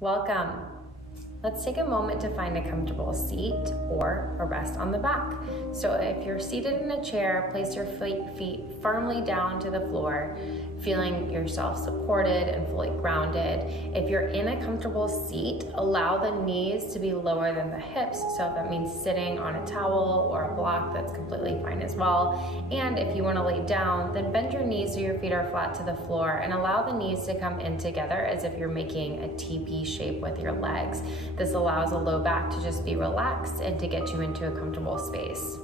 Welcome. Let's take a moment to find a comfortable seat or a rest on the back. So if you're seated in a chair, place your feet firmly down to the floor, feeling yourself supported and fully grounded. If you're in a comfortable seat, allow the knees to be lower than the hips. So if that means sitting on a towel or a block, that's completely fine as well. And if you want to lay down, then bend your knees so your feet are flat to the floor and allow the knees to come in together as if you're making a TP shape with your legs. This allows a low back to just be relaxed and to get you into a comfortable space.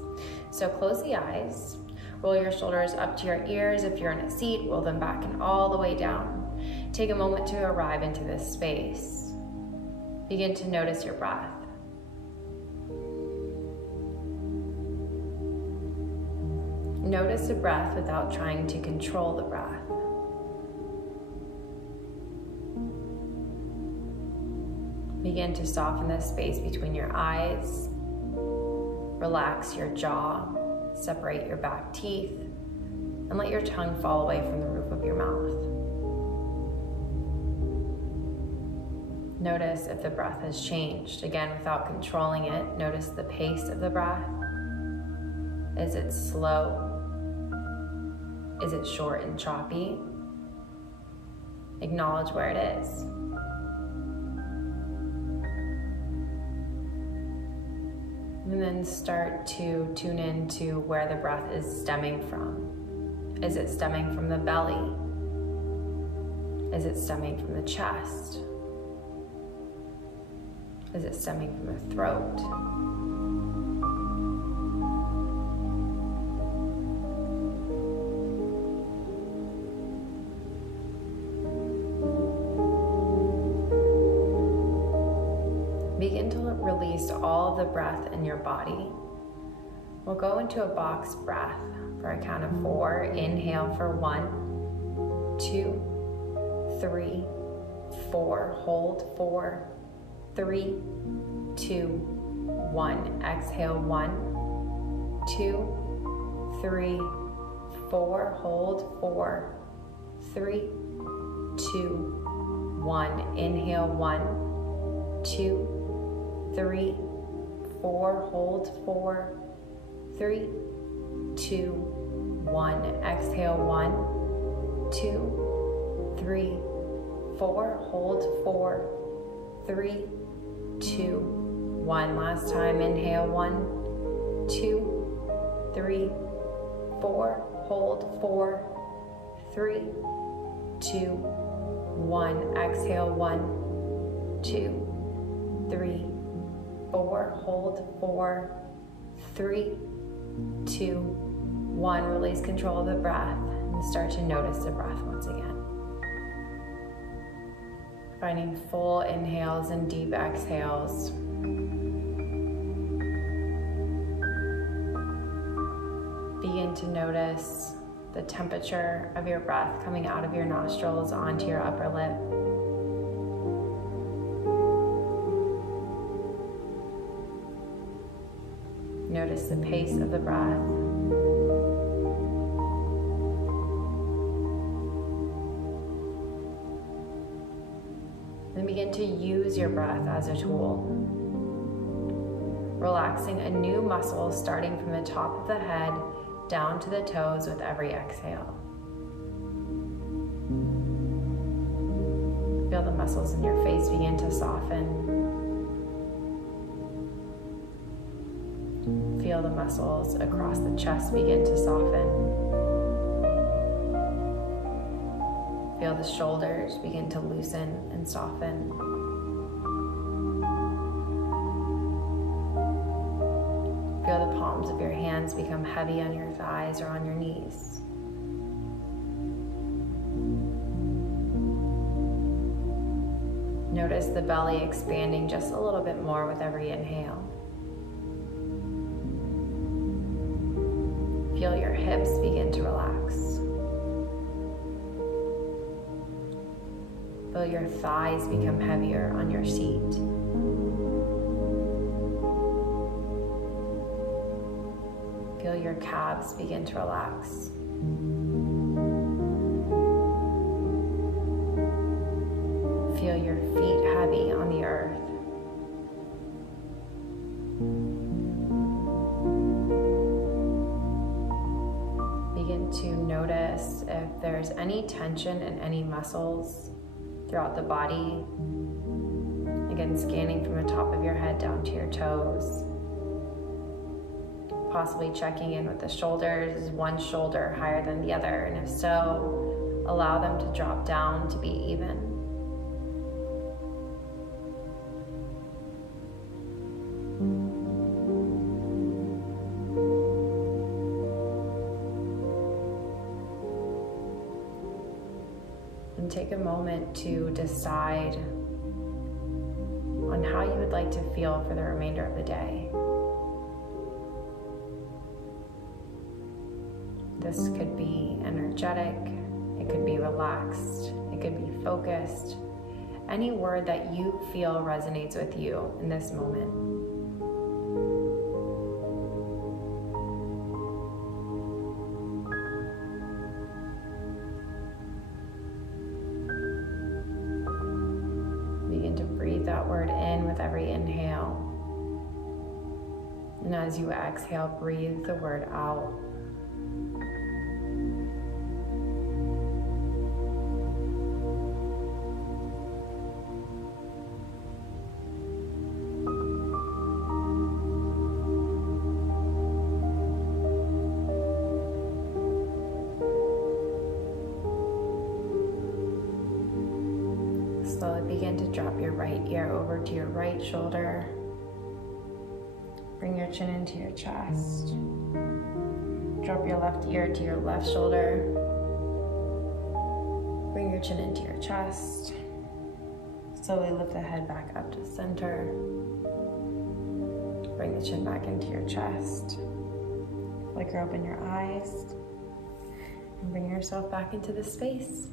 So close the eyes, roll your shoulders up to your ears. If you're in a seat, roll them back and all the way down. Take a moment to arrive into this space. Begin to notice your breath. Notice the breath without trying to control the breath. Begin to soften the space between your eyes. Relax your jaw, separate your back teeth, and let your tongue fall away from the roof of your mouth. Notice if the breath has changed. Again, without controlling it, notice the pace of the breath. Is it slow? Is it short and choppy? Acknowledge where it is. And then start to tune into where the breath is stemming from. Is it stemming from the belly? Is it stemming from the chest? Is it stemming from the throat? Begin to release all of the breath in your body. We'll go into a box breath for a count of 4. Inhale for 1, 2, 3, 4. Hold 4, 3, 2, 1. Exhale 1, 2, 3, 4. Hold 4, 3, 2, 1. Inhale 1, 2, 3, 4, hold 4, 3, 2, 1. Exhale 1, 2, 3, 4, hold 4, 3, 2, 1. Last time, inhale 1, 2, 3, 4, hold 4, 3, 2, 1. Exhale 1, 2, 3, 4, hold 4, 3, 2, 1. Release control of the breath and start to notice the breath once again. Finding full inhales and deep exhales. Begin to notice the temperature of your breath coming out of your nostrils onto your upper lip. Notice the pace of the breath. Then begin to use your breath as a tool. Relaxing a new muscle starting from the top of the head down to the toes with every exhale. Feel the muscles in your face begin to soften. Feel the muscles across the chest begin to soften. Feel the shoulders begin to loosen and soften. Feel the palms of your hands become heavy on your thighs or on your knees. Notice the belly expanding just a little bit more with every inhale. Feel your hips begin to relax. Feel your thighs become heavier on your seat. Feel your calves begin to relax. feel your feet heavy on the earth. Begin to notice if there's any tension in any muscles throughout the body. Again, scanning from the top of your head down to your toes. Possibly checking in with the shoulders. Is one shoulder higher than the other? And if so, allow them to drop down to be even. And take a moment to decide on how you would like to feel for the remainder of the day. This could be energetic, it could be relaxed, it could be focused. Any word that you feel resonates with you in this moment. Begin to breathe that word in with every inhale. And as you exhale, breathe the word out. Slowly begin to drop your right ear over to your right shoulder. Bring your chin into your chest. Drop your left ear to your left shoulder. Bring your chin into your chest. Slowly lift the head back up to center. Bring the chin back into your chest. Flicker open your eyes. And bring yourself back into the space.